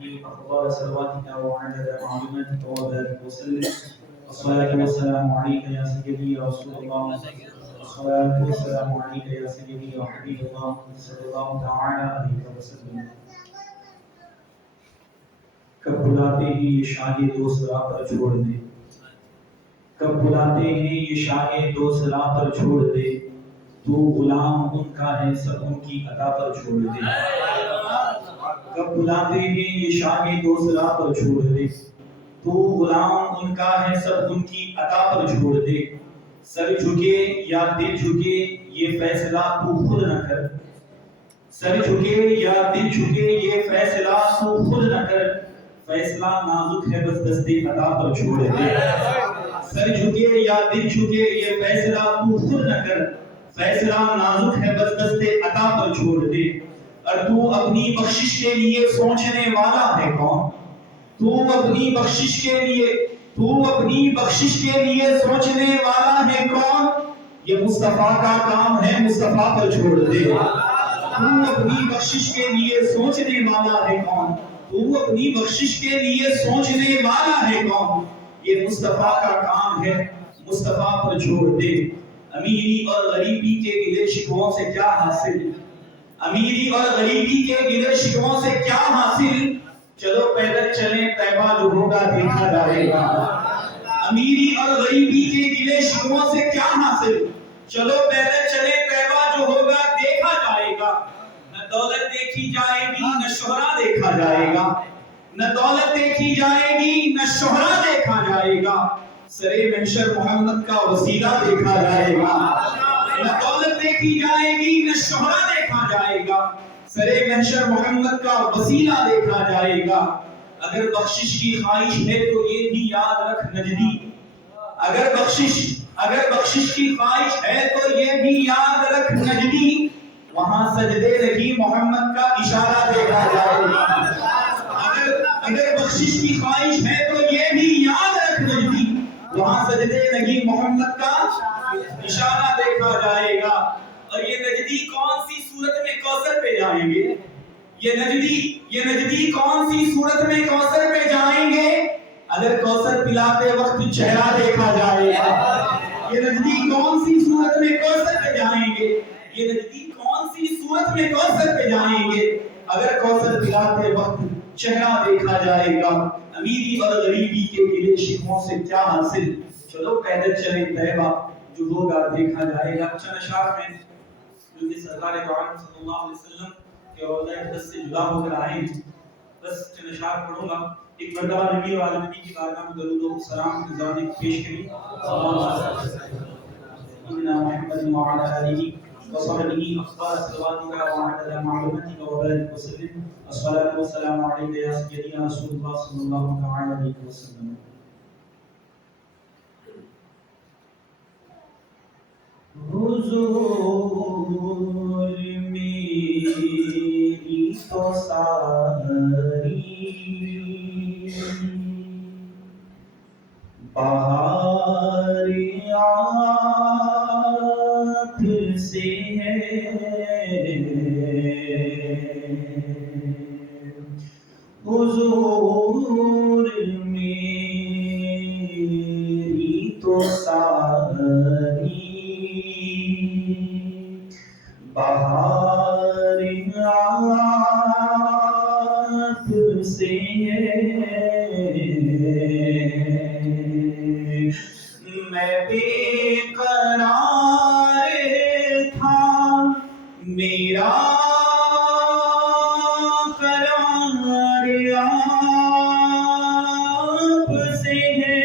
به أفضل صلواتك وعدد معلوماتك وبارك وسلم. الصلاة والسلام عليك يا سيدي يا رسول الله. الصلاة والسلام عليك يا سيدي يا حبيب الله صلى الله تعالى عليه وسلم. کب بلاتے ہیں یہ شاہ دوست راہ پر چھوڑ دے، کب بلاتے ہیں یہ شاہ دوست راہ پر چھوڑ دے، تو غلام ان کا ہے سب ان کی عطا پر چھوڑ دے. کب بلاتے ہیں یہ شاہ دوست راہ پر چھوڑ دے، تو غلام ان کا ہے سب ان کی عطا پر چھوڑ دے. سر جھکے یا دل جھکے یہ فیصلہ تو خود نہ کر، سر جھکے یا دل جھکے یہ فیصلہ تو خود نہ کر، فیصلہ نازک ہے بس دستے عطا پر چھوڑ دے. سر جھکے یا دل جھکے یہ فیصلہ تو خود نہ کر، فیصلہ نازک ہے بس دستے عطا پر چھوڑ دے. اور تو اپنی بخشش کے لیے سوچنے والا ہے کون؟ تو اپنی بخشش کے لیے سوچنے والا ہے کون؟ یہ مصطفیٰ کا کام ہے مصطفیٰ پر چھوڑ دے. تو اپنی بخشش کے لیے سوچنے والا ہے کون؟ تو اپنی بخشش کے لیے سوچنے والا ہے کون؟ یہ مصطفیٰ کا کام ہے مصطفیٰ پر چھوڑ دے. امیری اور غریبی کے گلے شکووں سے کیا حاصل؟ امیری اور غریبی کے گلے شکووں سے کیا حاصل؟ چلو پیدل چلیں طیبہ جو ہوگا دیکھا جائے گا. امیری اور غریبی کے گلے شکووں سے کیا حاصل؟ چلو پیدل چلیں طیبہ جو ہوگا دیکھا جائے گا. نہ دولت دیکھی جائے گی نہ شہرہ دیکھا جائے گا، نہ دولت دیکھی جائے گی نہ شہرہ دیکھا جائے گا. سرے محشر محمد کا وسیلہ دیکھا جائے گا. نہ دولت دیکھی جائے گی نہ شہرہ دیکھا جائے گا، سرے محشر محمد کا وسیلہ دیکھا جائے گا. اگر بخشش کی خواہش ہے تو یہ بھی یاد رکھ نجدی، اگر بخشش کی خواہش ہے تو یہ بھی یاد رکھ نجدی، وہاں سجدے رہی محمد کا اشارہ دیکھا جائے گا. اگر بخشش کی خواہش ہے تو یہ بھی یاد رکھ نجدی، وہاں سجدے رہی محمد کا اشارہ دیکھا جائے گا. اور یہ نجدی کون سی صورت میں کوثر پہ جائیں گے؟ یہ نجدی کون سی صورت میں کوثر پہ جائیں گے؟ اگر کوثر پلاتے وقت چہرہ دیکھا جائے گا. یہ نجدی کون سی صورت میں کوثر پہ جائیں گے؟ یہ نجدی کون سی صورت میں کوثر پہ جائیں گے؟ اگر کوثر پلاتے وقت چہرہ دیکھا جائے گا. امیری اور غریبی کے گلے شکووں سے کیا حاصل؟ چلو پیدل چلیں طیبہ جو ہوگا دیکھا جائے گا. چند اشعار میں جو کہ سرکار دو عالم صلی اللہ علیہ وسلم کے روضہ اقدس سے جدا ہو کر آئے ہیں، بس چند اشعار پڑھوں گا. ایک مرتبہ نبی اور نبی کی بارگاہ میں درود و سلام کی نذرانی پیش کری. صلی اللہ علیہ وسلم محمد وعلی آلہ وصحبہ افضل صلواتک وعدد معلوماتک وبارک وسلم. الصلاة والسلام علیک یا سیدی یا رسول اللہ صلی اللہ تعالی علیہ وسلم. حضور میری تو ساری بہار آنکھ سے ہے، حضور میری تو ساری بہار آنکھ سے ہے. میں بے قرار تھا میرا قرار آپ سے ہے.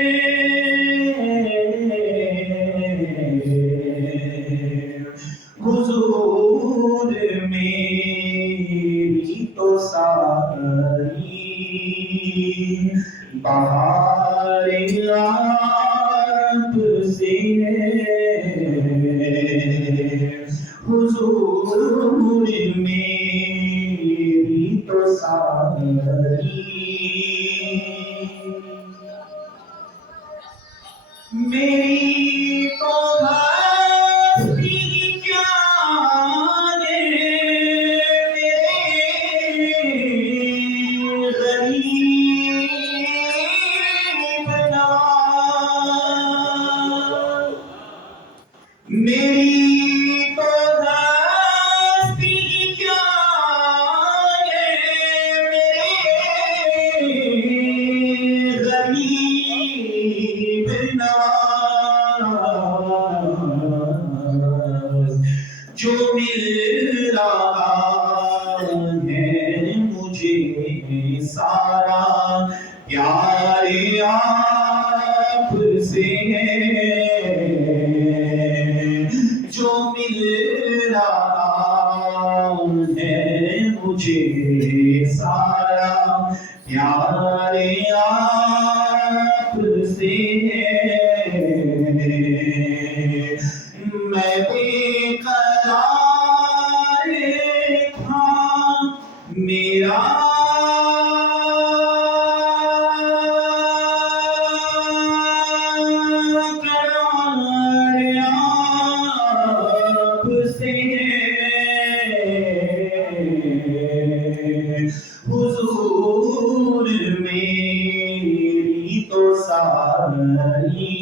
حضور میری تو ساری بہار آپ سے ہے. حضور میری تو ساری میری تو ہستی کیا ہے، میرے سارا پیار آپ سے ہے جو مل رہا ہے مجھے سارا پیار آپ سے ہے میں بے قرار تھا میرا قرار آپ سے ہے حضور میری تو ساری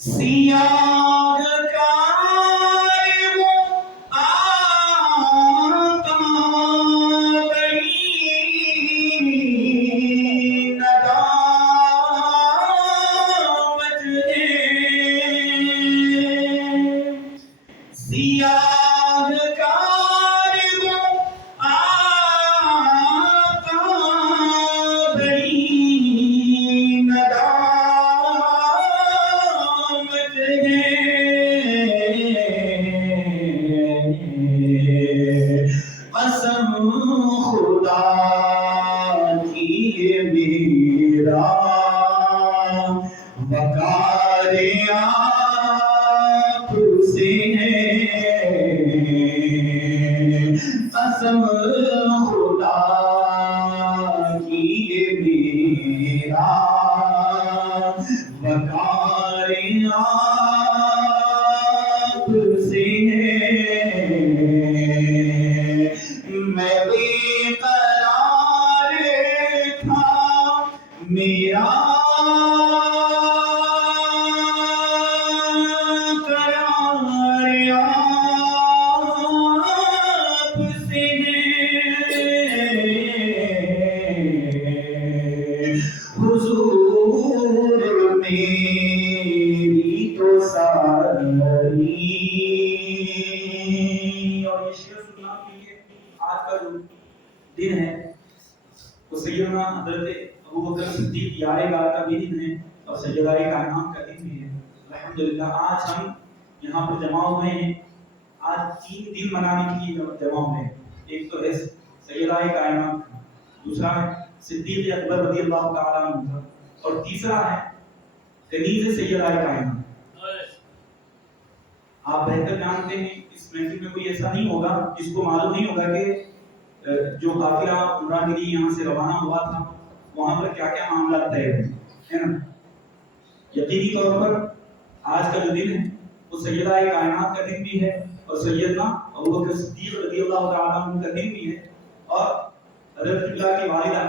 سیاہ کار وہ آقا بڑی ندامت ہے سیاہ کار وہ آقا بڑی ندامت ہے قسم خدا کی یہ میرا وقار آپ سے ہے قسم خدا کی یہ میرا وقار آپ سے ہے میں بے قرار تھا میرا قرار آپ سے ہے حضور میری تو ساری اور یہ شعر سننا کیونکہ آج کا جو دن ہے وہ سیدنا حضرت ابوبکر صدیق یار غار کا بھی دن ہے اور سیدہ کائنات کا دن بھی ہے الحمدللہ آج ہم یہاں پر جمع ہوئے ہیں آج 3 دن منانے کے لیے جمع ہوئے ہیں ایک تو ہے سیدہ کائنات دوسرا ہے صدیق اکبر رضی اللہ تعالیٰ عنہ اور تیسرا ہے کنیز سیدہ کائنات آپ بہتر جانتے ہیں اس محفل میں کوئی ایسا نہیں ہوگا جس کو معلوم نہیں ہوگا کہ جو قافلہ عمرہ کے لیے یہاں سے روانہ ہوا تھا وہاں پر کیا کیا معاملات طے ہوئے ہے نا یقینی طور پر آج کا جو دن ہے وہ سیدہ کائنات کا دن بھی ہے اور سیدنا ابوبکر صدیق رضی اللہ تعالیٰ عنہ کا دن بھی ہے اور حضرت قبلہ کی والدہ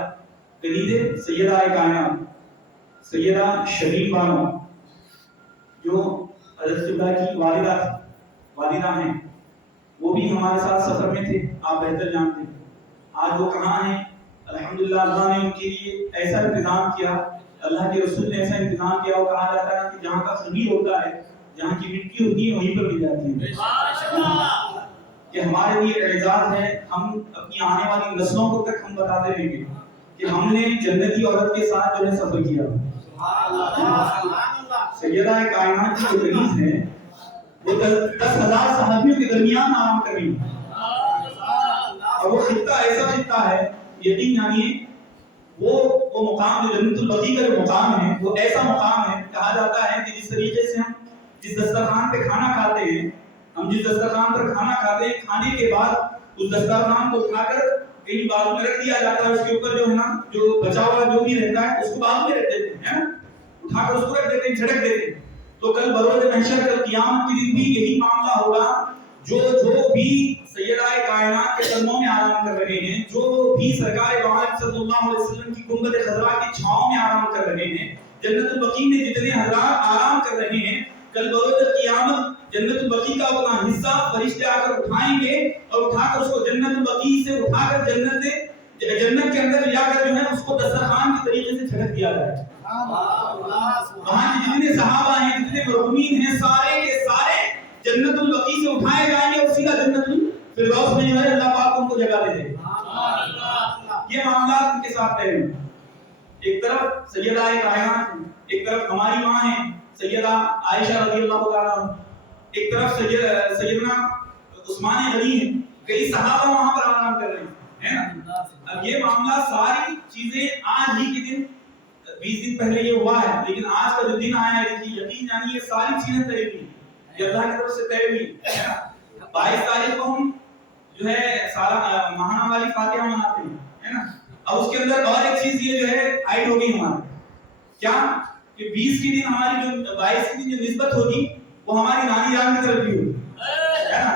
کنیز سیدہ کائنات سیدہ شبیب بانو جو حضرت قبلہ کی والدہ ہیں وہ بھی ہمارے ساتھ سفر میں تھے آپ بہتر جانتے ہیں آج وہ کہاں ہیں الحمدللہ اللہ نے ان کے لیے ایسا انتظام کیا اللہ کے رسول نے ایسا انتظام کیا وہ کہا جاتا ہے کہ جہاں کا خمیر ہوتا ہے جہاں کی مٹی ہوتی ہے وہیں پر مل جاتی ہے کہ ہمارے لیے اعزاز ہے ہم اپنی آنے والی نسلوں کو تک ہم بتاتے رہیں گے کہ ہم نے جنتی عورت کے ساتھ جو ہے سفر کیا سیدہ کائنات کی جو کنیز ہے وہ 10,000 صحابیوں کے درمیان آرام کر رہی ہے اور وہ خطہ ایسا خطہ ہے یقین جانیے وہ مقام جو جنت البقیع کا جو مقام ہے وہ ایسا مقام ہے کہا جاتا ہے کہ جس طریقے سے ہم جس دسترخوان پہ کھانا کھاتے ہیں ہم جس دسترخوان پر کھانا کھاتے ہیں کھانے کے بعد اس دسترخوان کو اٹھا کر کہیں بازو میں رکھ دیا جاتا ہے اس کے اوپر جو ہے نا جو بچا ہوا جو بھی رہتا ہے اس کو بازو میں رکھ دیتے ہیں اٹھا کر اس کو رکھ دیتے ہیں جھڑک دیتے ہیں تو کل بروز محشر کل قیامت کے دن بھی یہی معاملہ ہوگا جو بھی سیدہ کائنات کے قدموں میں آرام کر رہے ہیں جو بھی سرکار دو عالم صلی اللہ علیہ وسلم کی گنبد خضرا کی چھاؤں میں آرام کر رہے ہیں جنت البقیع میں جتنے حضرات آرام کر رہے ہیں کل بروز قیامت جنت البقیع کا اپنا حصہ فرشتے آ کر اٹھائیں گے اور اٹھا کر اس کو جنت البقیع سے اٹھا کر جنت کے اندر لے جا کر جو ہے اس کو دسترخوان کی طریقے سے چھڑک دیا جائے وہاں کے جتنے صحابہ ہیں جتنے مرحومین ہیں سارے کے سارے جنت البقیع سے اٹھائے جائیں گے اور سیدھا جنت فردوس میں جو ہے اللہ پاک ان کو جگہ دے دے. یہ معاملات ان کے ساتھ رہے. ایک طرف سیدہ کائنات ہیں، ایک طرف ہماری ماں ہیں سیدہ عائشہ رضی اللہ تعالیٰ عنہ، ایک طرف سیدنا عثمان غنی ہیں، کئی صحابہ وہاں پر آرام کر رہے ہیں نا. اب یہ معاملہ ساری چیزیں آج ہی کے دن 20 دن پہلے یہ ہوا ہے، لیکن آج کا جو دن آیا ہے یقین جانیے یہ ساری چیزیں طے ہوئی، یہ اللہ کی طرف سے طے ہوئی. 22 تاریخ کو ہم جو ہے سارا ماہانہ والی فاتحہ مناتے ہیں ہے نا. اب اس کے اندر اور ایک چیز یہ جو ہے ایڈ ہو گئی ہمارے کیا کہ 20 کے دن ہماری جو 22 کے دن جو نسبت ہوگی وہ ہماری نانی جان کی طرف بھی ہوگی ہے نا.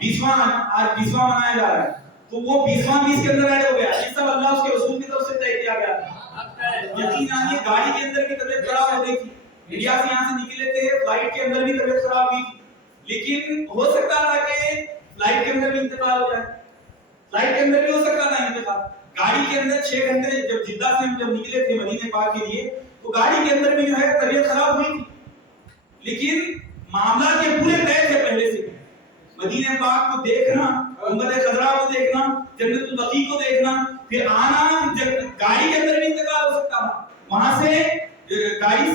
20واں آج 20واں منایا جا رہا ہے تو وہ 20واں 20 کے اندر ایڈ ہو گیا. یہ سب اللہ اس کے رسول کی طرف سے طے کیا گیا. یقین جانیے گاڑی کے اندر بھی طبیعت خراب ہو گئی تھی، انڈیا سے یہاں سے نکلے تھے فلائٹ کے اندر بھی طبیعت خراب ہوئی تھی، لیکن ہو سکتا تھا کہ فلائٹ کے اندر بھی انتقال ہو جائے، فلائٹ کے اندر بھی ہو سکتا تھا انتقال. گاڑی کے اندر 6 گھنٹے جب جدہ سے ہم جب نکلے تھے مدینے پاک کے لیے تو گاڑی کے اندر بھی جو ہے طبیعت خراب ہوئی تھی، لیکن معاملات یہ پورے طے تھے پہلے سے. مدینے پاک کو دیکھنا، امت خضرا کو دیکھنا، جنت البقیع کو دیکھنا، پھر آنا. گاڑی کے اندر بھی انتقال ہو سکتا تھا، وہاں سے گاڑی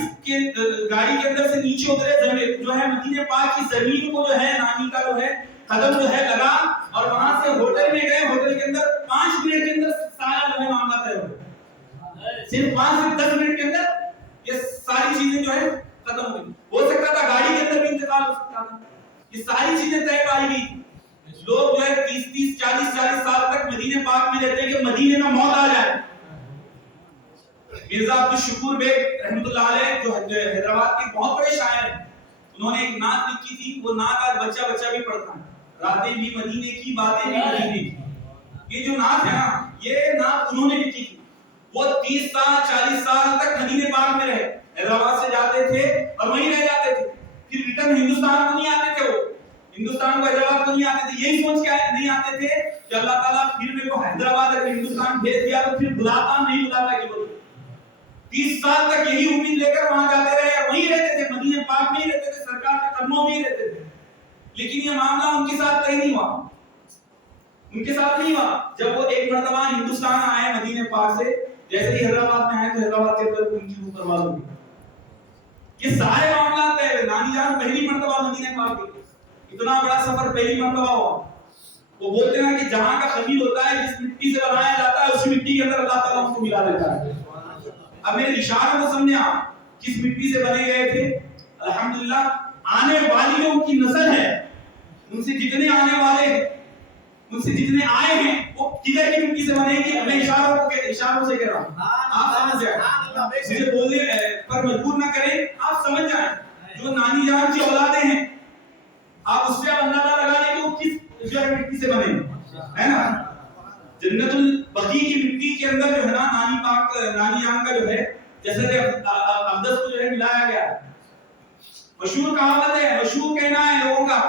کے اندر سے نیچے اترے جو ہے مدینے پاک کی زمین کو جو ہے نانی کا جو ہے قدم جو ہے لگا اور وہاں سے ہوٹل میں گئے. ہوٹل کے اندر 5 منٹ کے اندر سارا جو ہے معاملہ طے ہو گیا. صرف 5 سے 10 منٹ کے اندر یہ ساری چیزیں جو ہے ختم ہو گئی. ہو سکتا تھا گاڑی کے اندر بھی انتقال ہو سکتا تھا. یہ ساری چیزیں طے پائی گئی. لوگ جو ہے 30 40 سال تک مدینے پاک میں رہتے ہیں کہ مدینے میں موت آ جائے. مرزا عبدالشکور بیگ رحمۃ اللہ علیہ جو حیدرآباد کے بہت بڑے شاعر ہیں، انہوں نے ایک نعت لکھی تھی. وہ نعت آج بچہ بھی پڑھتا ہے. راتیں بھی مدینے کی، باتیں بھی مدینے کی. یہ جو نعت ہے نا یہ نعت انہوں نے لکھی تھی. وہ 30 سال 40 سال تک مدینے پاک میں رہے، حیدرآباد سے جاتے تھے اور وہیں رہ جاتے تھے. پھر ریٹرن ہندوستان کو نہیں آتے تھے. وہ ہندوستان کو حیدرآباد کو نہیں آتے تھے. یہی سوچ کے نہیں آتے تھے کہ اللہ تعالیٰ پھر میرے کو حیدرآباد اگر ہندوستان بھیج دیا تو پھر بلاتا نہیں بلاتا کہ بولو. 30 سال تک یہی امید لے کر وہاں جاتے رہے، وہیں رہتے تھے، مدینے پاک میں ہی رہتے تھے، سرکار کے قدموں میں ہی رہتے تھے. لیکن یہ معاملہ ان کے ساتھ طے نہیں ہوا، ان کے ساتھ نہیں ہوا. جب وہ ایک مرتبہ ہندوستان آئے مدینے پاک سے، جیسے ہی حیدرآباد میں آئے تو حیدرآباد کے اندر ان کی روح پرواز ہو گئی. یہ سارے معاملات طے. نانی جان پہلی مرتبہ مدینے پاک گئی، اتنا بڑا سفر پہلی مرتبہ ہوا. وہ بولتے ہیں کہ جہاں کا خلیل ہوتا ہے جس مٹی سے بنایا جاتا ہے اسی مٹی کے اندر اللہ تعالیٰ ان کو ملا دیتا ہے. اب میرے اشاروں کو سمجھے آپ کس مٹی سے بنے گئے تھے. الحمدللہ آنے والیوں کی نسل ہے، ان سے جتنے آنے والے ہیں، ان سے جتنے آئے ہیں وہ کدھر کی مٹی سے بنے گی. میں اشاروں سے کہہ رہا ہوں، آپ سمجھ جائیں، مجھے بولنے پر مجبور نہ کریں، آپ سمجھ جائیں. جو نانی جان کی اولادیں ہیں آپ اس سے اندازہ لگا لیں کہ وہ کس جو ہے مٹی سے بنے ہے نا. جنت البقیع کی مٹی کے اندر جو ہے نا نانی جان کا جو ہے جسد اقدس کو جو ہے ملایا گیا. مشہور کہاوت ہے، مشہور کہنا ہے لوگوں کا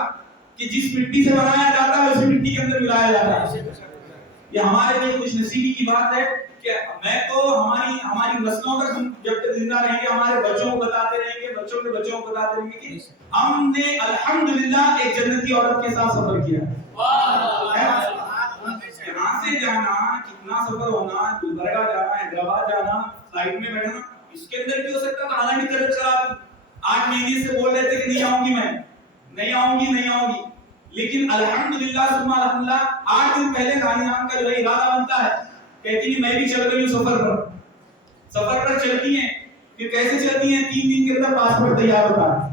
کہ جس مٹی سے بنایا جاتا ہے اسی مٹی کے اندر ملایا جاتا ہے. یہ ہمارے لیے خوش نصیبی کی بات ہے کہ میں تو ہماری نسلوں تک ہم جب تک زندہ رہیں گے ہمارے بچوں کو بتاتے رہیں گے، بچوں کے بچوں کو بتاتے رہیں گے کہ ہم نے الحمدللہ ایک جنتی عورت کے ساتھ سفر کیا. یہاں سے جانا کتنا سفر ہونا، گلبرگہ جانا، حیدرآباد جانا، فلائٹ میں بیٹھنا، اس کے اندر بھی ہو سکتا تھا حالانکہ طبیعت خراب 8 مہینے سے بول رہے تھے کہ نہیں آؤں گی، میں نہیں آؤں گی. لیکن الحمدللہ ثم الحمدللہ 8 دن پہلے نانی جان کا جو ارادہ بنتا ہے، کہتی ہیں میں بھی چل رہی ہوں سفر پر چلتی ہیں. پھر کیسے چلتی ہیں؟ 3 دن کے اندر پاسپورٹ تیار ہوتا ہے.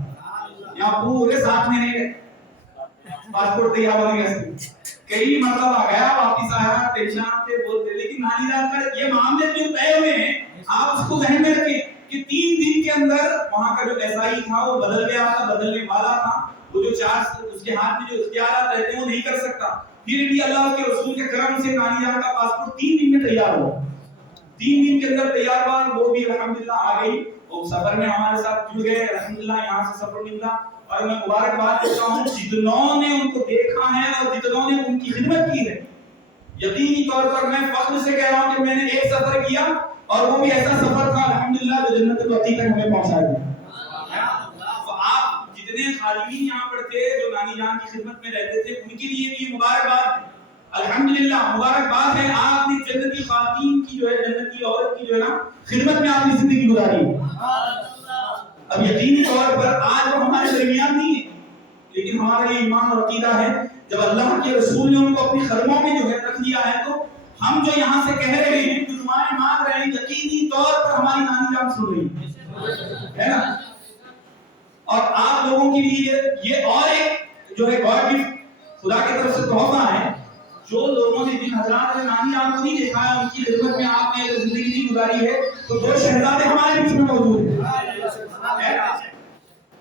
یہاں پورے 7 مہینے پاسپورٹ تیار ہونے کے کئی مرتبہ گیا واپس آیا پریشان تھے بولتے. لیکن نانی جان کا یہ معاملے جو طے ہوئے ہیں آپ اس کو ذہن میں رکھیں کہ 3 دن کے اندر وہاں کا جو ایسائی تھا وہ بدل گیا تھا، بدلنے والا تھا. وہ جو چارج اس کے ہاتھ میں جو اختیارات رہتے ہیں وہ نہیں کر سکتا. پھر بھی اللہ کے رسول کے کرم سے نانی جان کا پاسپورٹ 3 دن میں تیار ہوا. 3 دن کے اندر تیار ہوا، وہ بھی الحمدللہ آ گئی. وہ سفر میں ہمارے ساتھ جڑ گئے الحمدللہ. یہاں سے سفر ملا اور میں مبارکباد دیتا ہوں جتنوں نے ان کو دیکھا ہے اور جتنوں نے ان کی خدمت کی ہے. یقینی طور پر میں فخر سے کہہ رہا ہوں کہ میں نے ایک سفر کیا اور وہ بھی ایسا سفر تھا الحمدللہ جو جنت البقیع تک ہمیں پہنچا دیا. آپ جتنے خالدین یہاں پر تھے کے جو نانی جان کی خدمت میں رہتے تھے ان کے لیے بھی مبارکباد ہے، الحمدللہ مبارکباد ہے، آپ نے جنتی خواتین کی جو ہے جنتی عورت کی جو ہے نا خدمت میں آپ نے زندگی گزاری ہے۔ اب یقینی طور پر آج وہ ہمارے درمیان نہیں ہے، لیکن ہمارا یہ ایمان اور عقیدہ ہے جب اللہ کے رسول نے ان کو اپنی قدموں میں جو ہے رکھ دیا ہے تو ہم جو یہاں سے کہہ رہے ہیں جو دعائیں مانگ رہے ہیں یقینی طور پر ہماری نانی جان سن رہی ہے نا۔ اور آپ لوگوں کے لیے یہ اور ایک جو ہے گاڈ گفٹ خدا کی طرف سے تحفہ ہے، جو لوگوں نے جن حضرات نے نانی جان کو نہیں دیکھا ہے ان کی خدمت میں آپ نے زندگی نہیں گزاری ہے تو دو شہزادے ہمارے بیچ میں موجود ہیں۔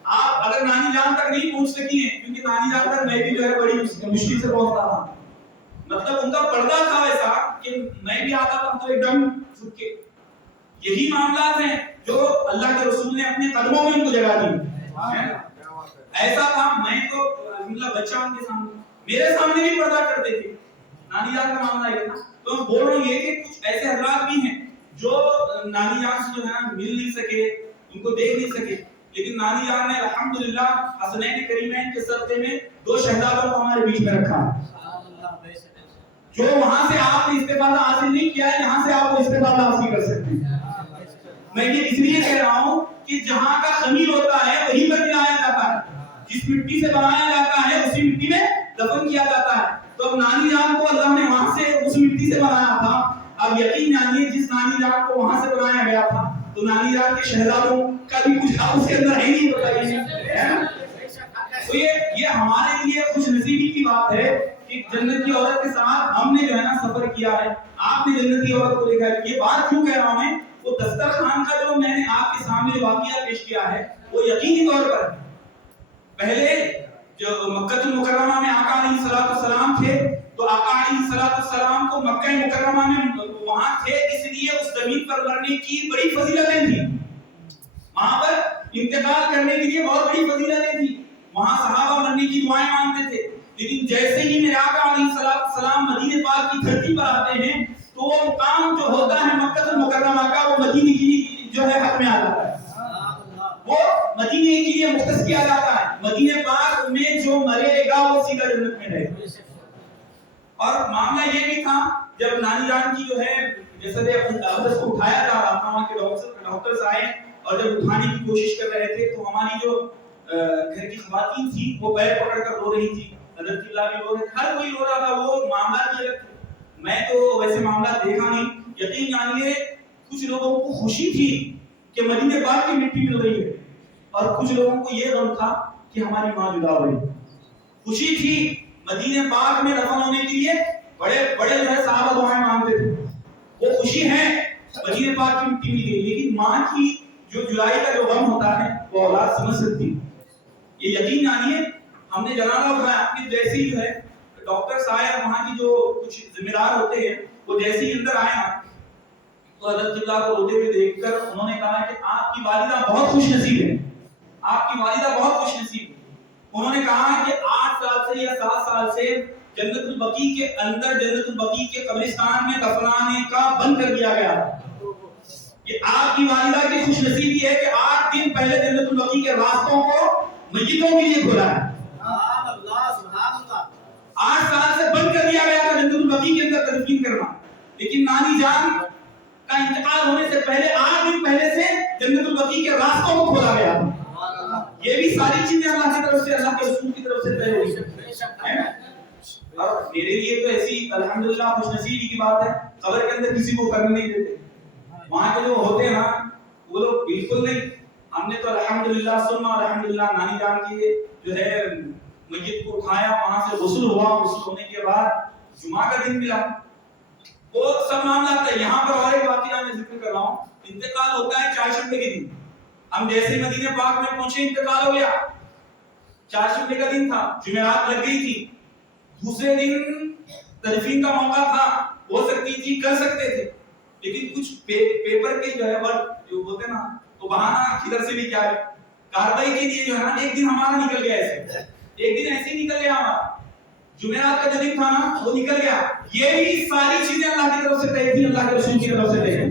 آپ اگر نانی جان تک نہیں پہنچ سکی ہیں کیونکہ نانی جان تک میں بھی جو ہے بڑی مشکل سے پہنچتا تھا، مطلب ان کا پردہ تھا ایسا کہ میں بھی آتا تھا تو ایک دم جھک کے، یہی معاملات ہیں جو اللہ کے رسول نے اپنے قدموں میں ان کو جگہ دی۔ ایسا تھا میں تو مطلب بچہ ان کے سامنے میرے سامنے بھی پردہ کرتے تھے، نانی جان کا معاملہ یہ تھا۔ تو ہم بول رہے ہیں کہ کچھ ایسے حضرات بھی ہیں جو نانی جان سے جو ہے مل نہیں سکے، ان کو دیکھ نہیں سکے، لیکن نانی جان نے الحمدللہ حسنین کریمین کے صدقے میں دو شہزادوں کو ہمارے بیچ میں رکھا، جو وہاں سے آپ نے استفادہ حاصل نہیں کیا ہے یہاں سے آپ کو استفادہ حاصل کر سکتے ہیں۔ میں یہ اس لیے کہہ رہا ہوں کہ جہاں کا خمیر ہوتا ہے وہیں پر ملایا جاتا ہے، جس مٹی سے بنایا جاتا ہے اسی مٹی میں دفن کیا جاتا ہے۔ تو اب نانی جان کو اللہ نے وہاں سے اس مٹی سے بنایا تھا، اب یقین جانیے جس نانی جان کو وہاں سے بنایا گیا تھا تو نانی جان کے شہزادوں کا بھی کچھ اس کے اندر ہے نہیں، بتائیے۔ تو یہ ہمارے لیے خوش نصیبی کی بات ہے کہ جنتی عورت کے ساتھ ہم نے جو ہے نا سفر کیا ہے، آپ نے جنتی عورت کو دیکھا ہے۔ یہ بات کیوں کہہ رہا ہوں میں، وہ دسترخوان کا جو میں نے آپ کے سامنے واقعہ پیش کیا ہے وہ یقینی طور پر پہلے جو مکہ المکرمہ میں آقا علیہ الصلوۃ والسلام تھے تو آقا علیہ الصلوۃ والسلام کو مکہ مکرمہ میں وہاں تھے اس لیے اس زمین پر مرنے کی بڑی فضیلتیں تھیں، وہاں پر انتقال کرنے کے لیے بہت بڑی فضیلتیں تھیں، وہاں صحابہ مرنے کی دعائیں مانگتے تھے، لیکن جیسے ہی میرے آقا علیہ الصلوۃ والسلام مدینے پاک کی دھرتی پر آتے ہیں تو وہ مقام جو ہوتا ہے مکہ المکرمہ کا وہ مدینے کی جو ہے حق میں آ جاتا ہے، وہ مدینے کے لیے مختص کیا جاتا ہے، مدینے پاک میں جو مرے گا وہ سیدھا جنت میں رہے گا۔ اور معاملہ یہ بھی تھا جب نانی جان کی جو ہے جسد اقدس کو اٹھایا جا رہا تھا، وہاں کے ڈاکٹرز آئے اور جب اٹھانے کی کوشش کر رہے تھے تو ہماری جو گھر کی خواتین تھی وہ پیر پکڑ کر رو رہی تھی، حضرت اللہ بھی رو رہے تھے، ہر کوئی رو رہا تھا، وہ معاملات یہ تھے۔ میں تو ویسے معاملات دیکھا نہیں، یقین جانیے کچھ لوگوں کو خوشی تھی کہ مدینے پاک کی مٹی مل رہی ہے اور کچھ لوگوں کو یہ غم تھا کہ ہماری ماں جدا ہو رہی۔ خوشی تھی مدینے پاک میں دفن ہونے کے لیے بڑے بڑے جو ہے صحابہ دعائیں مانگتے تھے، وہ خوشی ہے مدینے پاک کی مٹی مل گئی، لیکن ماں کی جو جدائی کا جو غم ہوتا ہے وہ اولاد سمجھ سکتی۔ یہ یقین جانیے ہم نے جنازہ اٹھایا کہ جیسے ہی جو ہے ڈاکٹرز آئے وہاں کی جو کچھ ذمہ دار ہوتے ہیں وہ جیسے ہی اندر آئے نا تو حضرت اللہ کو روتے ہوئے دیکھ کر انہوں نے کہا کہ آپ کی والدہ بہت خوش نصیب ہے، آپ کی والدہ بہت خوش نصیب ہے۔ انہوں نے کہا کہ 8 سال سے یا 7 سال سے جنت البقیع کے اندر جنت البقیع کے قبرستان میں دفنانے کا بند کر دیا گیا یہ آپ کی والدہ کی خوش نصیبی ہے کہ 8 دن پہلے جنت البقیع کے راستوں کو میتوں کے لیے کھولا ہے۔ 8 سال سے بند کر دیا گیا تھا جنت البقیع کے اندر تدفین کرنا، لیکن نانی جان کا انتقال ہونے سے پہلے 8 دن پہلے سے جنت البقیع کے راستوں کو کھولا گیا تھا۔ یہ بھی ساری چیزیں اللہ کی طرف سے اللہ کے رسول کی طرف سے طے ہوئی ہے۔ اور میرے لیے تو ایسی الحمدللہ خوش نصیبی کی بات ہے، قبر کے اندر کسی کو کرنے نہیں دیتے، وہاں کے جو ہوتے ہیں نا وہ لوگ بالکل نہیں۔ ہم نے تو الحمدللہ ثم الحمدللہ نانی جان کی جو ہے میت کو اٹھایا، وہاں سے غسل ہوا، غسل ہونے کے بعد جمعہ کا دن ملا، وہ سب معاملہ تھا۔ یہاں پر اور ایک واقعہ میں ذکر کر رہا ہوں، انتقال ہوتا ہے چہارشنبے کے دن، ہم جیسے مدینے پاک میں پہنچے انتقال ہو گیا، چہارشنبے کا دن تھا، جمعرات لگ گئی تھی، دوسرے دن تدفین کا موقع تھا، ہو سکتی تھی کر سکتے تھے، لیکن کچھ پیپر کے جو ہے ورک جو ہوتے نا تو بہانہ کدھر سے بھی کیا ہے کاروائی کے لیے جو ہے نا ایک دن ہمارا نکل گیا، ایسے ایک دن ایسے ہی نکل گیا ہمارا، جمعرات کا جو دن تھا نا وہ نکل گیا۔ یہ بھی ساری چیزیں اللہ کی طرف سے طے تھی، اللہ کے رسول کی طرف سے طے تھی،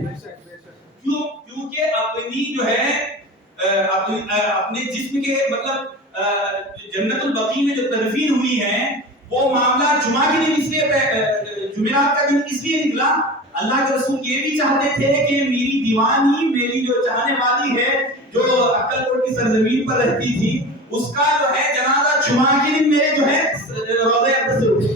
کیونکہ اپنی جو ہے اپنے جسم کے مطلب جنت البقیع میں جو تدفین ہوئی ہیں وہ معاملہ جمعہ کے دن اس لیے جمعرات کا دن اس لیے نکلا، اللہ کے رسول یہ بھی چاہتے تھے کہ میری دیوانی، میری جو چاہنے والی ہے جو عقل کوٹ کی سرزمین پر رہتی تھی، اس کا جو ہے جنازہ جمعہ کے دن میرے جو ہے روضہ اقدس سے اٹھے۔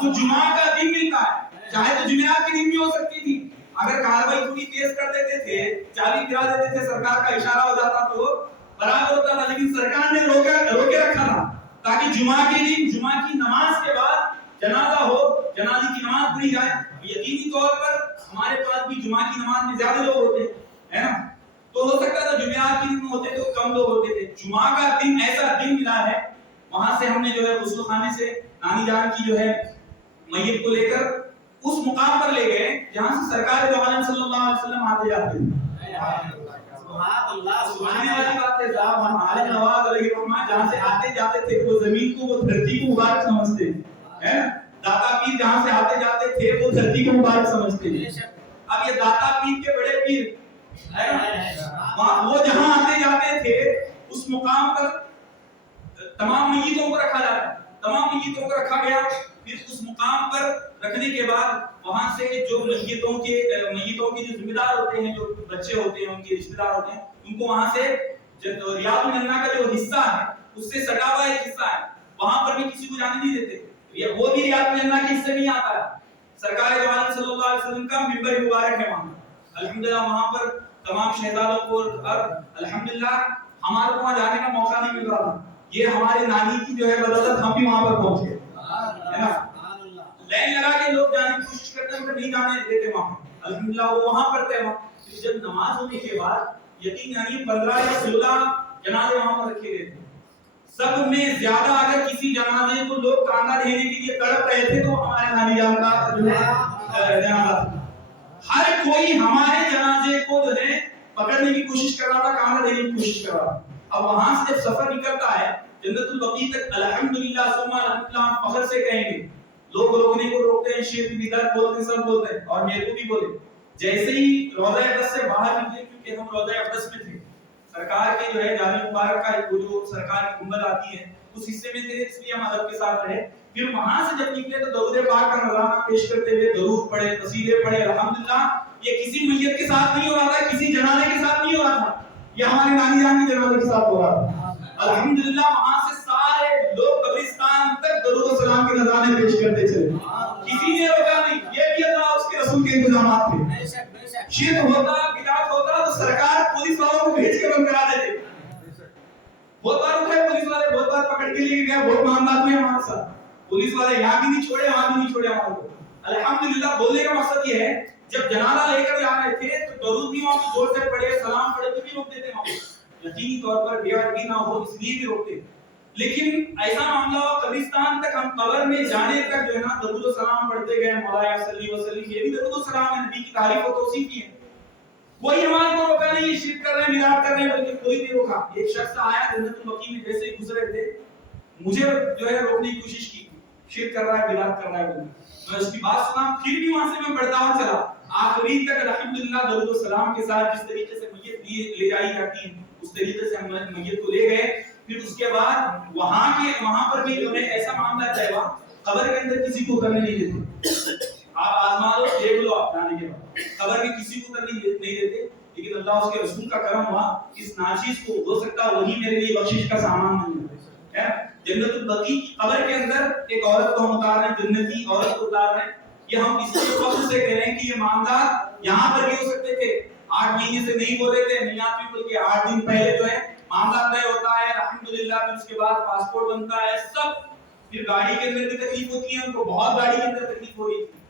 تو جمعہ کا دن ملتا ہے، چاہے تو جمعرات کے دن بھی ہو سکتی تھی، اگر کاروائی تھوڑی تیز کر دیتے تھے، چابی گرا دیتے تھے، سرکار کا اشارہ ہو جاتا تو برابر ہوتا تھا، لیکن سرکار نے روکے رکھا تھا تاکہ جمعہ کے دن جمعہ کی نماز کے بعد جنازہ ہو، جنازے کی نماز پڑھی جائے۔ یقینی طور پر ہمارے پاس بھی جمعہ کی نماز میں زیادہ لوگ ہوتے ہیں نا، تو ہو سکتا تھا جمعرات کے دن ہوتے تو کم لوگ ہوتے تھے۔ جمعہ کا دن ایسا دن ملا ہے، وہاں سے ہم نے جو ہے غسل خانے سے نانی جان کی جو ہے میت کو لے کر اس مقام پر لے گئے جہاں سے سرکار دو عالم صلی اللہ علیہ وسلم آتے جاتے تھے۔ سبحان والی بات ہے، صاحب عالم نواز علیہ الرحمہ جہاں سے آتے جاتے تھے وہ زمین کو، وہ دھرتی کو مبارک سمجھتے ہیں، داتا پیر جہاں سے آتے جاتے تھے وہ دھرتی کو مبارک سمجھتے ہیں۔ اب یہ داتا پیر کے بڑے پیر وہ جہاں آتے جاتے تھے اس مقام پر تمام میتوں کو رکھا جاتا، تمام میتوں کو رکھا گیا، پھر اس مقام پر رکھنے کے بعد وہاں سے جو میتوں کے جو ذمہ دار ہوتے ہیں، جو بچے ہوتے ہیں، ان کے رشتہ دار ہوتے ہیں، ان کو وہاں سے ریاض الجنہ کا جو حصہ ہے اس سے سٹا ہوا ایک حصہ ہے، وہاں پر بھی کسی کو جانے نہیں دیتے، وہ بھی ریاض الجنہ کے حصے نہیں آتا ہے۔ سرکار دو عالم صلی اللہ علیہ وسلم کا منبر مبارک ہے وہاں، الحمدللہ وہاں پر تمام شہزادوں کو، اور الحمدللہ ہمارے کو وہاں جانے کا موقع نہیں مل رہا تھا، یہ ہمارے نانی کی جو ہے بدولت ہم بھی وہاں پر پہنچے، ہے نا۔ لائن لگا کے لوگ جانے کی کوشش کرتے ہیں، نہیں جانے دیتے وہاں، الحمدللہ وہ وہاں پڑھتے ہیں۔ جب نماز ہونے کے بعد یقین جانیے 15 یا 16 جنازے وہاں پر رکھے گئے تھے، سب میں زیادہ اگر کسی جنازے کو لوگ کاندھا دینے کے لیے تڑپ رہے تھے تو ہمارے نانی جان کا جو ہے جنازہ تھا۔ ہر کوئی ہمارے جنازے کو جو ہے پکڑنے کی کوشش کر رہا تھا، کاندھا دینے کی کوشش کر رہا تھا۔ اب وہاں سے جب سفر نکلتا ہے جنت البقیع تک، الحمدللہ ثم الحمدللہ فخر سے کہیں گے، لوگ روکنے کو روکتے ہیں، شیر کی بدعت بولتے ہیں، سب بولتے ہیں، اور میرے کو بھی بولے۔ جیسے ہی روضہ اقدس سے باہر نکلے، کیونکہ ہم روضہ اقدس میں تھے، سرکار کے جو ہے جامع مبارک کا جو سرکار کی گنبد آتی ہے اس حصے میں تھے، اس لیے ہم ادب کے ساتھ رہے۔ پھر وہاں سے جب نکلے تو درود پاک کا نظرانہ پیش کرتے ہوئے درود پڑھے، قصیدے پڑھے، الحمدللہ۔ یہ کسی میت کے ساتھ نہیں ہو رہا تھا، کسی جنازے کے ساتھ نہیں ہو رہا تھا، یہ ہمارے نانی جان کے جنازے کے ساتھ ہو رہا تھا، الحمدللہ۔ وہاں سے سارے لوگ قبرستان تک درود و سلام کے نذرانے پیش کرتے چلے، کسی نے روکا نہیں، یہ بھی اللہ اس کے رسول کے انتظامات تھے۔ شرک ہوتا، بدعت ہوتا تو سرکار پولیس والوں کو بھیج کے بند کرا دیتے، بہت بار اٹھے پولیس والے، بہت بار پکڑ کے لے گئے، بہت معاملات میں ہمارے ساتھ پولیس والے یہاں بھی نہیں چھوڑے، وہاں بھی نہیں چھوڑے ہمارے کو۔ الحمدللہ بولنے کا مقصد یہ ہے جب جنازہ لے کر جا رہے تھے تو درود بھی وہاں زور سے پڑھے، سلام پڑھے تو بھی روک دیتے وہاں، یقینی طور پر بے ادبی نہ ہو اس لیے بھی روکتے۔ لیکن ایسا معاملہ ہو قبرستان تک، ہم قبر میں جانے تک جو ہے نا درود و سلام پڑھتے گئے، مولا صلی وسلم، یہ بھی درود و سلام ہے، نبی کی تعریف و توصیف کی ہے۔ کوئی ہمارے کو روکا نہیں، شرک کر رہے ہیں، بدعت کر رہے ہیں، بلکہ کوئی نہیں روکا۔ ایک شخص آیا جنت البقیع میں جیسے ہی گزرے تھے، مجھے جو ہے روکنے کی کوشش کی، شرک کر رہا ہے، بدعت کر رہا ہے، میں اس کی بات سنا، پھر بھی وہاں سے میں بڑھتا ہوا چلا، آخری تک الحمدللہ درود و سلام کے ساتھ جس طریقے سے میت لے جائی جاتی ہے اس طریقے سے ہم میت کو لے گئے۔ پھر اس کے بعد وہاں پر بھی جو ہے ایسا معاملہ طے ہوا، قبر کے اندر کسی کو کرنے نہیں دیتے، آپ آزما لو، دیکھ لو، آپ جانے کے بعد قبر میں کسی کو کرنے نہیں دیتے، لیکن اللہ اس کے رسول کا کرم ہوا، اس ناچیز کو ہو سکتا وہی میرے لیے بخشش کا سامان نہیں ہے۔ جنت البقیع کی قبر کے اندر ایک عورت کو ہم اتار رہے ہیں، جنتی عورت کو اتار رہے ہیں، یہ ہم اس لیے فخر سے کہہ رہے ہیں کہ یہ معاملات یہاں پر بھی ہو سکتے تھے، 8 مہینے سے نہیں بول رہے تھے، نہیں آتی، بلکہ 8 دن پہلے جو ہے معاملہ طے ہوتا ہے، الحمدللہ۔ پھر اس کے بعد پاسپورٹ بنتا ہے، سب، پھر گاڑی کے اندر بھی تکلیف ہوتی ہے، ان کو بہت گاڑی کے اندر تکلیف ہو رہی تھی،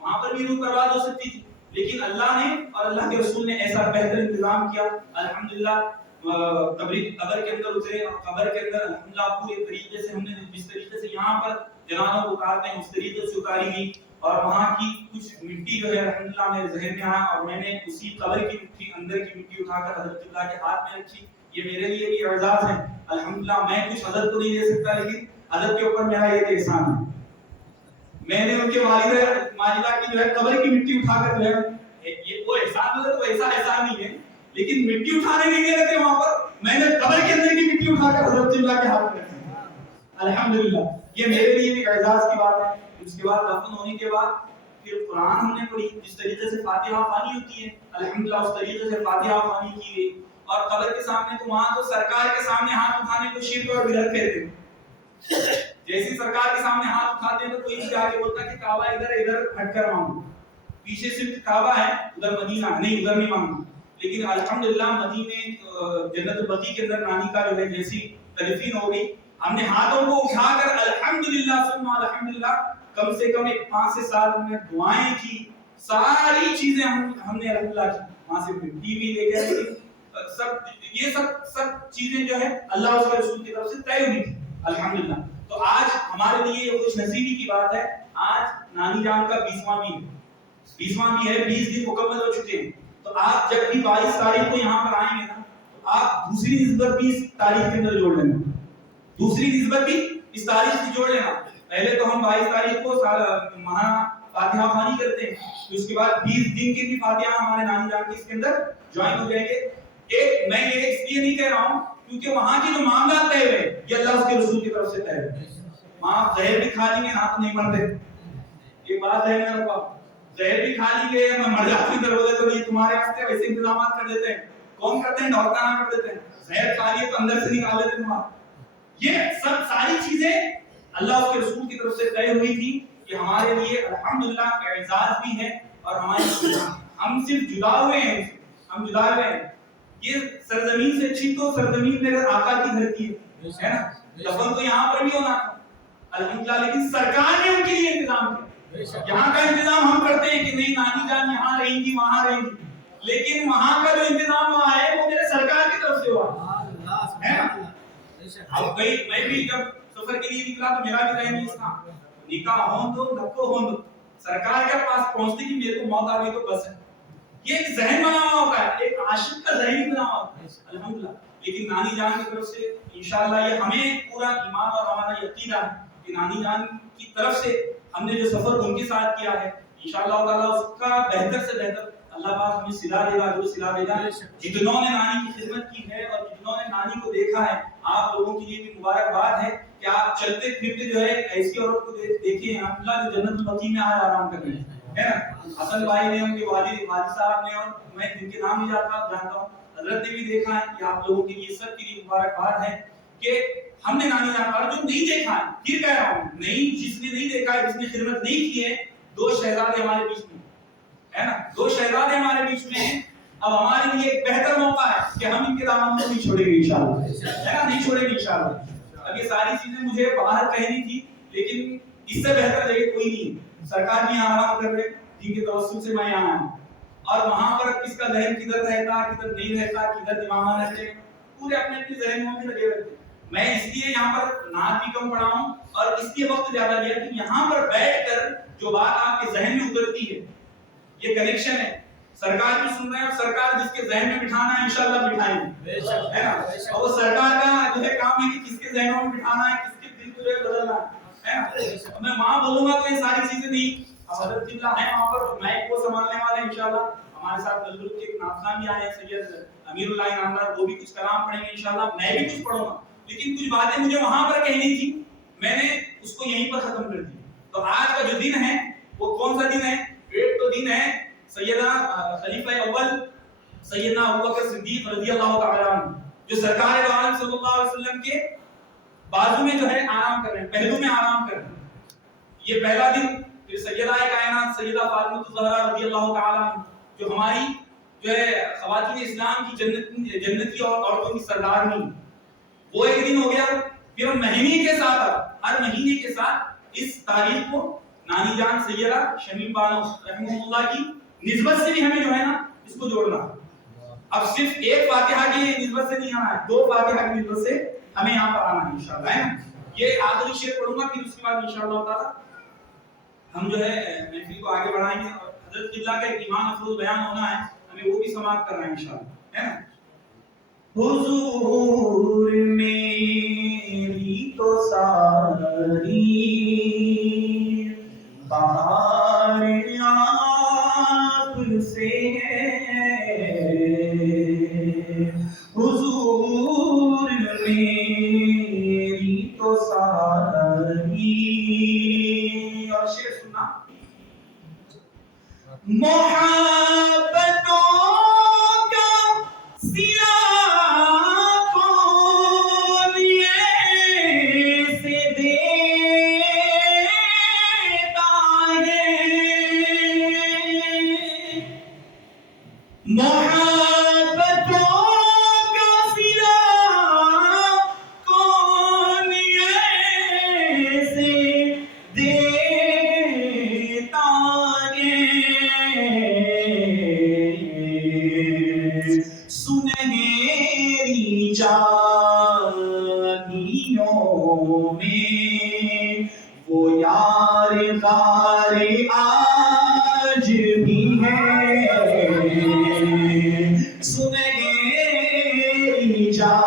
وہاں پر بھی روح پرواز ہو سکتی تھی، لیکن اللہ نے اور اللہ کے رسول نے ایسا بہتر انتظام کیا، الحمدللہ۔ قبر کے اندر اترے، قبر کے اندر الحمدللہ پورے طریقے سے ہم نے جس طریقے سے یہاں پر جنازوں کو اتارتے ہیں اس طریقے سے اتاری گئی، اور وہاں کی کچھ مٹی جو ہے الحمدللہ میرے ذہن میں آیا، اور میں نے اسی قبر کی مٹی، اندر کی مٹی اٹھا کر حضرت اللہ کے ہاتھ میں رکھی، یہ میرے لیے بھی اعزاز ہے، الحمدللہ۔ میں کچھ حضرت کو نہیں دے سکتا، لیکن حضرت کے اوپر میرا یہ احسان ہے، میں نے ان کے والدہ کی جو ہے قبر کی مٹی اٹھا کر جو ہے، یہ وہ احسان تو ایسا احسان نہیں ہے، لیکن مٹی اٹھانے نہیں دے رہے تھے وہاں پر، میں نے قبر کے اندر کی مٹی اٹھا کر حضرت قبلہ کے ہاتھ میں رکھی. الحمدللہ یہ میرے لیے بھی اعزاز کی بات ہے. اس کے بعد دفن ہونے کے بعد پھر قرآن ہم نے پڑھی. جس طریقے سے فاتحہ خوانی ہوتی ہے الحمدللہ اس طریقے سے فاتحہ خوانی کی گئی. اور قبر کے سامنے تو وہاں تو سرکار کے سامنے ہاتھ اٹھانے کو شرک اور بدعت کہتے ہیں. جیسی سرکار کے سامنے ہاتھ اٹھاتے ہیں تو کوئی بھی آگے بولتا کہ کعبہ ادھر ہٹ کر مانگو. پیچھے صرف کعبہ ہے ادھر مدینہ نہیں ادھر نہیں مانگنا. لیکن الحمدللہ مدینے جنت البقیع کے اندر نانی کا جو ہے جیسی تدفین ہو گئی ہم نے ہاتھوں کو اٹھا کر الحمدللہ ثم الحمدللہ کم سے کم 5 سے 7 منٹ دعائیں کی. ساری چیزیں ہم نے الحمدللہ کی. وہاں سے ٹی وی لے گئے سب چیزیں جو ہے اللہ اس کے رسول کی طرف سے طے ہوئی تھی الحمدللہ. تو آج ہمارے لیے یہ خوش نصیبی کی بات ہے. آج نانی جان کا 20واں بھی ہے. 20 دن مکمل ہو چکے ہیں. تو آپ جب بھی 22 تاریخ کو یہاں پر آئیں گے نا تو آپ دوسری نسبت بھی اس تاریخ کے اندر جوڑ لینا. دوسری نسبت بھی اس تاریخ سے جوڑ لینا. پہلے تو ہم 22 تاریخ کو وہاں فاتحہ خوانی کرتے ہیں. اس کے بعد 20 دن کی بھی فاتحہ ہمارے نانی جان کے اس کے اندر جوائن ہو جائیں گے. میں یہ اس لیے نہیں کہہ رہا ہوں کیونکہ وہاں کی جو معاملات طے ہوئے یہ اللہ اس کے رسول کی طرف سے طے ہوئے. وہاں زہر بھی کھا لیں گے نا تو نہیں مرتے. یہ بات ہے میرے پاس. زہر بھی کھا لیں گے میں مر جاتی ہوں دروازے تو نہیں تمہارے واسطے ویسے انتظامات کر دیتے ہیں. کون کرتے ہیں؟ ڈاکٹر نہ کر دیتے ہیں. زہر کھا لیے تو اندر سے نکال دیتے ہیں. یہ سب ساری چیزیں اللہ اس کے رسول کی طرف سے طے ہوئی تھی کہ ہمارے لیے الحمدللہ اعزاز بھی ہے اور ہماری ہم صرف جدا ہوئے ہیں. ہم جدا ہوئے ہیں. یہ سرزمین سے اچھی تو سرزمین میرے آقا کی دھرتی ہے نا. دفن تو یہاں پر بھی ہونا تھا الحمدللہ لیکن سرکار نے ان کے لیے انتظام کیا. یہاں کا انتظام ہم کرتے ہیں کہ نہیں نانی جان یہاں رہیں گی وہاں رہیں گی لیکن وہاں کا جو انتظام ہوا ہے وہ میرے سرکار کی طرف سے ہوا ہے نا. اب میں بھی جب سفر کے لیے نکلا تو میرا بھی ذہن یہ تھا نکاح ہون دو دھکو ہون دو سرکار کے پاس پہنچتے کہ میرے کو موت آ گئی تو بس ہے. یہ ایک ذہن بنا ہوا ہوتا ہے. ایک عاشق کا ذہن بنا ہوا ہوتا ہے الحمدللہ. لیکن نانی جان کی طرف سے انشاءاللہ یہ ہمیں پورا ایمان اور ہمارا یقین ہے کہ نانی جان کی طرف سے ہم نے جو سفر ان کے ساتھ کیا ہے انشاءاللہ تعالی اس کا بہتر سے بہتر اللہ پاک ہمیں صلا دے گا. جو صلا دے گا جتنوں نے نانی کی خدمت کی ہے اور جتنوں نے نانی کو دیکھا ہے آپ لوگوں کے لیے بھی مبارکباد ہے کہ آپ چلتے پھرتے جو ہے ایسی عورت کو دیکھیں الحمدللہ جو جنت البقیع میں آرام کر رہے ہیں ہے نا. حسن بھائی نے ان کے والد صاحب نے اور میں جن کے نام نہیں جانتا ہوں حضرت نے بھی دیکھا ہے کہ آپ لوگوں کے لیے سب کے لیے مبارکباد ہے کہ ہم نے نانی جان پر جو نہیں دیکھا ہے پھر کہہ رہا ہوں نہیں جس نے نہیں دیکھا ہے جس نے خدمت نہیں کی ہے 2 شہزادے ہمارے بیچ میں ہے نا. 2 شہزادے ہمارے بیچ میں ہیں. اب ہمارے لیے ایک بہتر موقع ہے کہ ہم ان کے دامن کو نہیں چھوڑیں گے انشاءاللہ ہے نا. نہیں چھوڑیں گے انشاءاللہ. اب یہ ساری چیزیں مجھے باہر کہنی تھی لیکن اس سے بہتر جگہ کوئی نہیں ہے. سرکار بھی یہاں آرام کر رہے جن کے توسل سے میں یہاں آیا اور وہاں پر کس کا ذہن کدھر رہتا کدھر نہیں رہتا کدھر دماغ رہتے پورے اپنے اپنے ذہنوں میں لگے رہتے. میں اس لیے یہاں پر نعت بھی کم پڑھا ہوں اور اس لیے وقت زیادہ لیا کہ یہاں پر بیٹھ کر جو بات آپ کے ذہن میں اترتی ہے یہ کنیکشن ہے. سرکار بھی سن رہے ہیں اور سرکار جس کے ذہن میں بٹھانا ہے انشاءاللہ بٹھائیں گے ہے نا. اور وہ سرکار کا جو ہے کام ہے کہ کس کے ذہنوں میں بٹھانا ہے کس کے دل کو جو ہے بدلنا ہے نا. میں وہاں بولوں گا تو یہ ساری چیزیں نہیں. حضرت قبلہ ہے وہاں پر مائک کو سنبھالنے والے انشاءاللہ. ہمارے ساتھ نظر کے ایک ناظران بھی آئے ہیں سید امیر اللہ انعامدار وہ بھی کچھ کلام پڑھیں گے انشاءاللہ. میں بھی کچھ پڑھوں گا لیکن کچھ باتیں مجھے وہاں پر کہنی تھی میں نے اس کو یہیں پر ختم کر دی. تو آج کا جو دن ہے وہ کون سا دن ہے؟ ایک تو دن ہے سیدنا خلیفہ اول سیدنا ابوبکر صدیق رضی اللہ تعالی عنہ جو سرکار دو عالم صلی اللہ علیہ وسلم کے بازو میں جو ہے آرام کر رہے ہیں پہلو میں آرام کر رہے ہیں. یہ پہلا دن. پھر سیدہ کائنات سیدہ فاطمہ الزہرا رضی اللہ تعالی عنہ جو ہماری جو ہے خواتین اسلام کی جنتی اور عورتوں کی سردار نہیں وہ ایک دن ہو گیا. پھر مہینے کے ساتھ ہر مہینے کے ساتھ اس تاریخ کو نانی جان سیدہ شمیم بانو رحمہ اللہ کی نسبت سے بھی ہمیں جو ہے نا اس کو جوڑنا. اب صرف ایک فاتحہ کی نسبت سے نہیں آنا ہے 2 فاتحہ کی نسبت سے ہمیں یہاں پر آنا ہے انشاءاللہ ہے نا. یہ آخری شعر پڑھوں گا پھر اس کے بعد انشاءاللہ تعالی ہم جو ہے محفل کو آگے بڑھائیں گے اور حضرت قبلہ کا ایک ایمان افروز بیان ہونا ہے ہمیں وہ بھی سماعت کرنا ہے انشاءاللہ ہے نا. حضور میری تو ساری بہار آپ سے ہے. حضور سنا محبتوں کا سلا کون سے دیتا ہے محبتوں کا سلا کون سے دیتا ہے سنہری چاندیوں میں وہ یار غار آج بھی ہے سنہری چاندیوں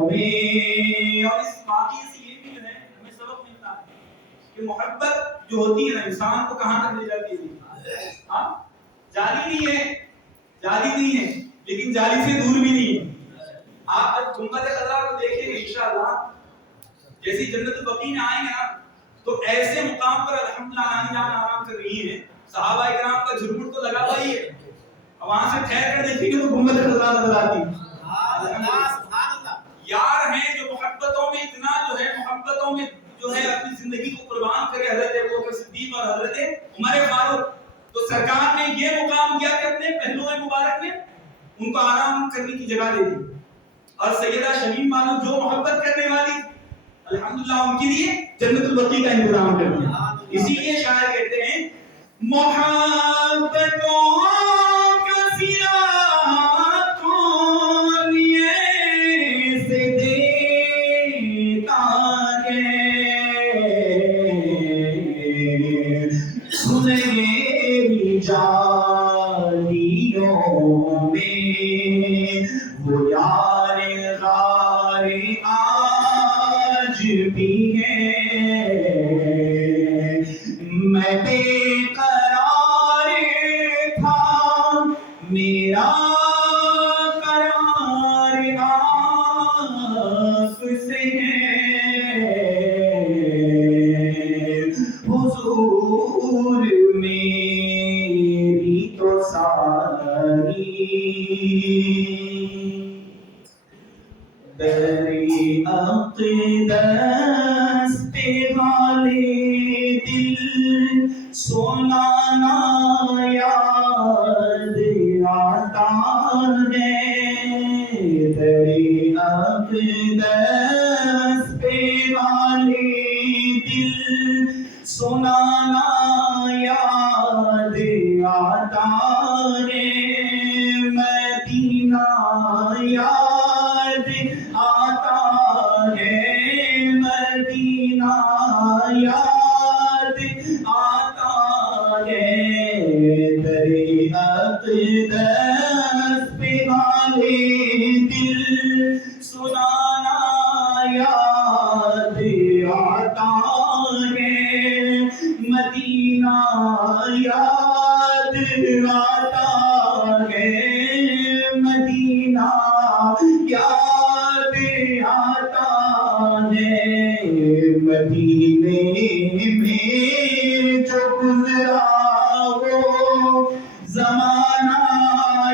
میں اور اس واقعے سے یہ بھی جو ہے ہمیں سبق ملتا ہے کہ محبت جو ہوتی ہے نا انسان کو کہاں تک لے جاتی ہے ہاں جالی نہیں ہے لیکن جالی سے دور بھی نہیں ہے آپ جب گنبد خضرا کو دیکھیں گے انشاءاللہ جیسی جنت البقیع میں آئیں گے نا تو ایسے مقام پر الحمدللہ نانی جان آرام کر رہی ہیں صحابہ کرام کا جھرمٹ تو لگا ہوا ہی ہے وہاں سے ٹھہر کر دیکھیں گے تو گنبد خضرا نظر آتی ہے یار ہیں جو محبتوں میں اتنا جو ہے اپنی زندگی کو قربان کرے حضرت ابوبکر صدیق اور حضرت عمر فاروق تو سرکار نے یہ مقام دیا کہ اپنے پہلو مبارک میں ان کو آرام کرنے کی جگہ دے دی اور سیدہ شمیم بانو جو محبت کرنے والی الحمدللہ ان کے لیے جنت البقیع کا انتظام کر دیا اسی لیے شاعر کہتے ہیں محبتوں کا سلا کون سے دیتا ہے سنہری جالیوں میں وہ یار غار آج بھی ہے میں بے قرار تھا میرا قرار آپ سے ہے حضور میری تو ساری دری اقدس پہ حالِ دل سنانا یاد آتا ہے دری اقدس پہ حالِ دل سنانا یاد آتا ہے مدینہ یاد آتا ہے مدینہ یاد آتا ہے درِ اقدس پہ حالِ دل سنانا یاد آتا ہے مدینہ یاد آتا ہے مدینہ یاد آتا ہے مدینے میں جو گزرا وہ زمانہ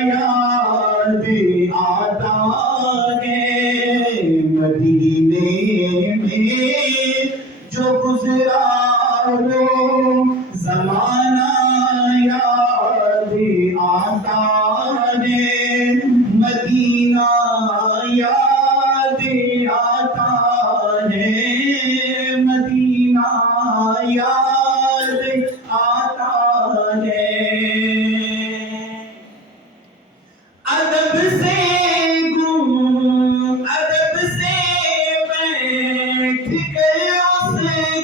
یاد آتا ہے مدینے میں جو گزرا وہ زمانہ یاد آتا ہے مدینہ یاد آتا ہے مدینہ یاد آتا ہے ادب سے بیٹھ کر اس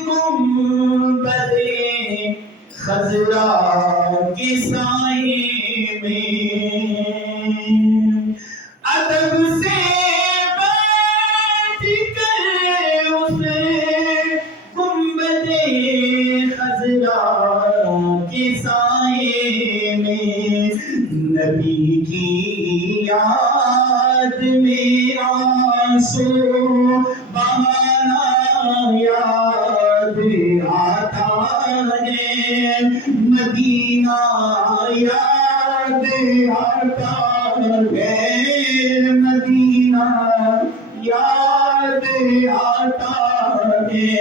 گنبد خضرا کے سائے میں ادب سے بیٹھ کر اس گنبد خضرا کے سائے میں نبی کی یاد میں آنسو بہانا یاد آتا ہے مدینہ یاد آتا ہے مدینہ یاد آتا ہے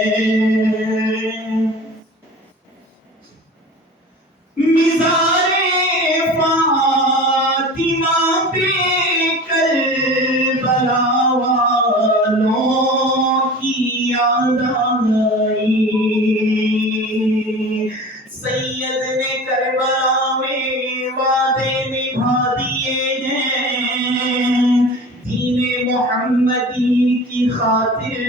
مزار فاطمہ پہ کربلا والوں کی یاد آئی سید نے کربلا میں وعدے نبھا دیے ہیں دین محمدی کی خاطر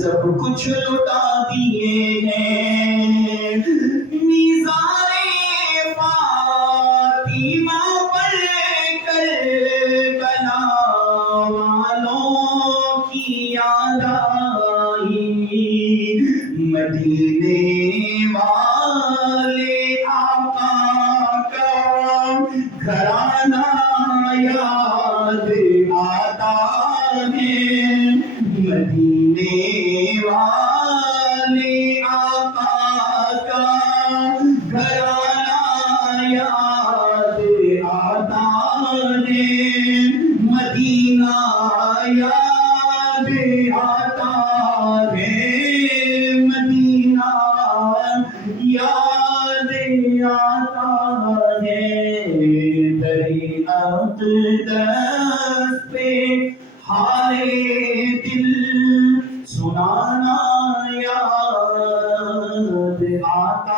سب کچھ لٹا دیے ہیں میزار فاطمہ پر کربلا والوں کی یاد آئی مدینے والے آقا کا گھرانہ یاد آتا ہے مدینے والے آقا کا گھرانہ یاد آتا ہے مدینہ یاد آتا ہے مدینہ یاد آتا ہے درِ اقدس پہ حال دل سنانا یاد آتا